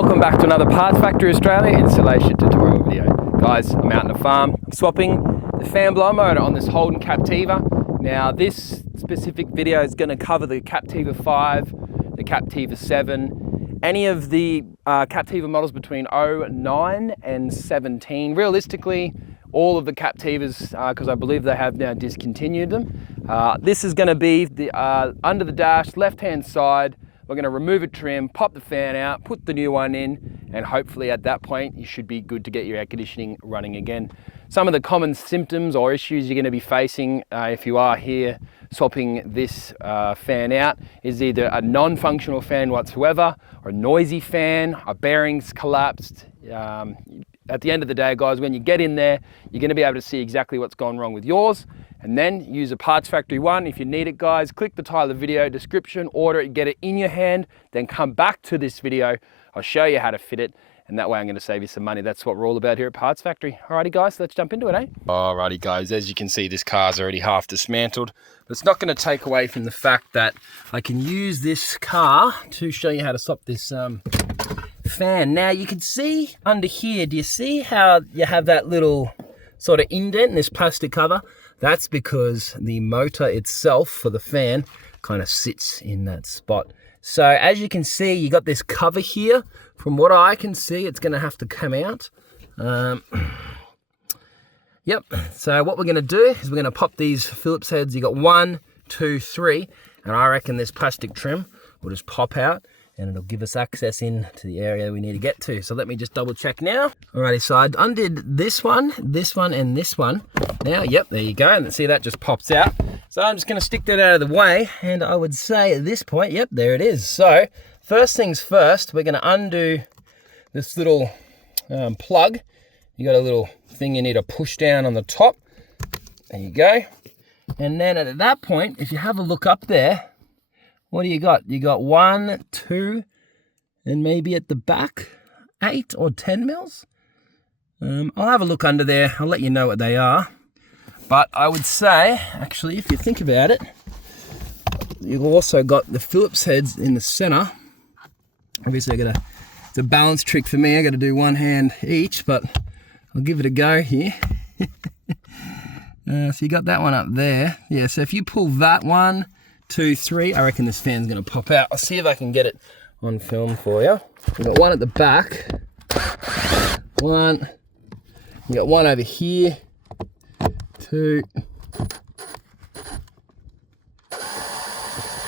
welcome back to another Parts Factory Australia installation tutorial video. Guys, I'm out on the farm. I'm swapping the fan blower motor on this Holden Captiva. Now this specific video is going to cover the Captiva 5, the Captiva 7, any of the Captiva models between 09 and 17. Realistically, all of the Captivas, because I believe they have now discontinued them. This is going to be the under the dash, left-hand side. We're going to remove a trim, pop the fan out, put the new one in, and hopefully at that point you should be good to get your air conditioning running again. Some of the common symptoms or issues you're going to be facing if you are here swapping this fan out is either a non-functional fan whatsoever, or a noisy fan, a bearings collapsed. At the end of the day, guys, when you get in there, you're going to be able to see exactly what's gone wrong with yours, and then use a Parts Factory one if you need it, guys. Click the title of the video description, order it, get it in your hand, then come back to this video. I'll show you how to fit it, and that way I'm going to save you some money. That's what we're all about here at Parts Factory. Alrighty, guys, let's jump into it, eh? Alrighty, guys, as you can see, this car's already half dismantled, but it's not going to take away from the fact that I can use this car to show you how to swap this fan. Now you can see under here, do you see how you have that little sort of indent in this plastic cover? That's because the motor itself for the fan kind of sits in that spot. So as you can see, you got this cover here. From what I can see, it's going to have to come out. Yep, so what we're going to do is we're going to pop these Phillips heads. You got 1, 2, 3, and I reckon this plastic trim will just pop out, and it'll give us access in to the area we need to get to. So let me just double check now. Alrighty, so I undid this one, and this one. Now, yep, there you go. And see, that just pops out. So I'm just gonna stick that out of the way. And I would say at this point, yep, there it is. So first things first, we're gonna undo this little plug. You got a little thing you need to push down on the top. There you go. And then at that point, if you have a look up there, what do you got? You got 1, 2, and maybe at the back, 8 or 10 mils. I'll have a look under there. I'll let you know what they are. But I would say, actually, if you think about it, you've also got the Phillips heads in the center. Obviously, it's a balance trick for me. I got to do one hand each, but I'll give it a go here. So you got that one up there. Yeah, so if you pull that 1, 2, 3, I reckon this fan's gonna pop out. I'll see if I can get it on film for you. We've got one at the back. One. You got one over here. 2.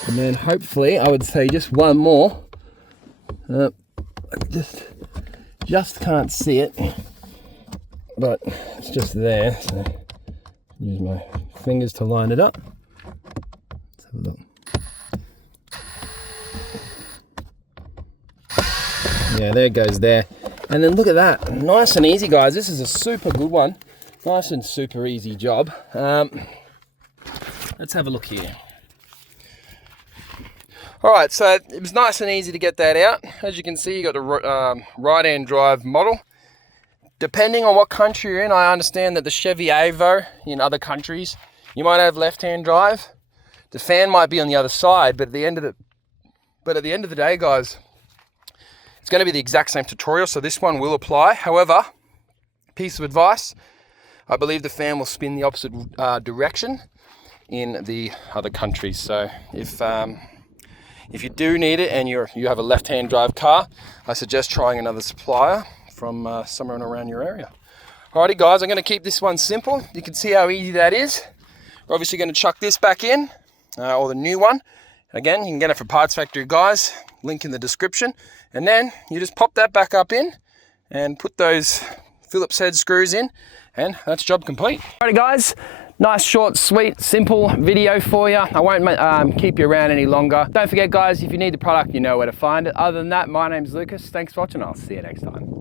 And then hopefully, I would say just one more. I just can't see it, but it's just there. So use my fingers to line it up. Look. Yeah, there it goes there. And then look at that. Nice and easy, guys. This is a super good one. Nice and super easy job. Let's have a look here. Alright, so it was nice and easy to get that out. As you can see, you got the right-hand drive model. Depending on what country you're in, I understand that the Chevy Evo in other countries, you might have left-hand drive. The fan might be on the other side, but at the end of the day, guys, it's going to be the exact same tutorial, so this one will apply. However, piece of advice, I believe the fan will spin the opposite direction in the other countries. So if you do need it and you have a left-hand drive car, I suggest trying another supplier from somewhere around your area. Alrighty, guys, I'm going to keep this one simple. You can see how easy that is. We're obviously going to chuck this back in. Or the new one. Again, you can get it from Parts Factory, guys. Link in the description. And then you just pop that back up in and put those Phillips head screws in, and that's job complete. Alrighty, guys. Nice, short, sweet, simple video for you. I won't keep you around any longer. Don't forget, guys, if you need the product, you know where to find it. Other than that, my name's Lucas. Thanks for watching. I'll see you next time.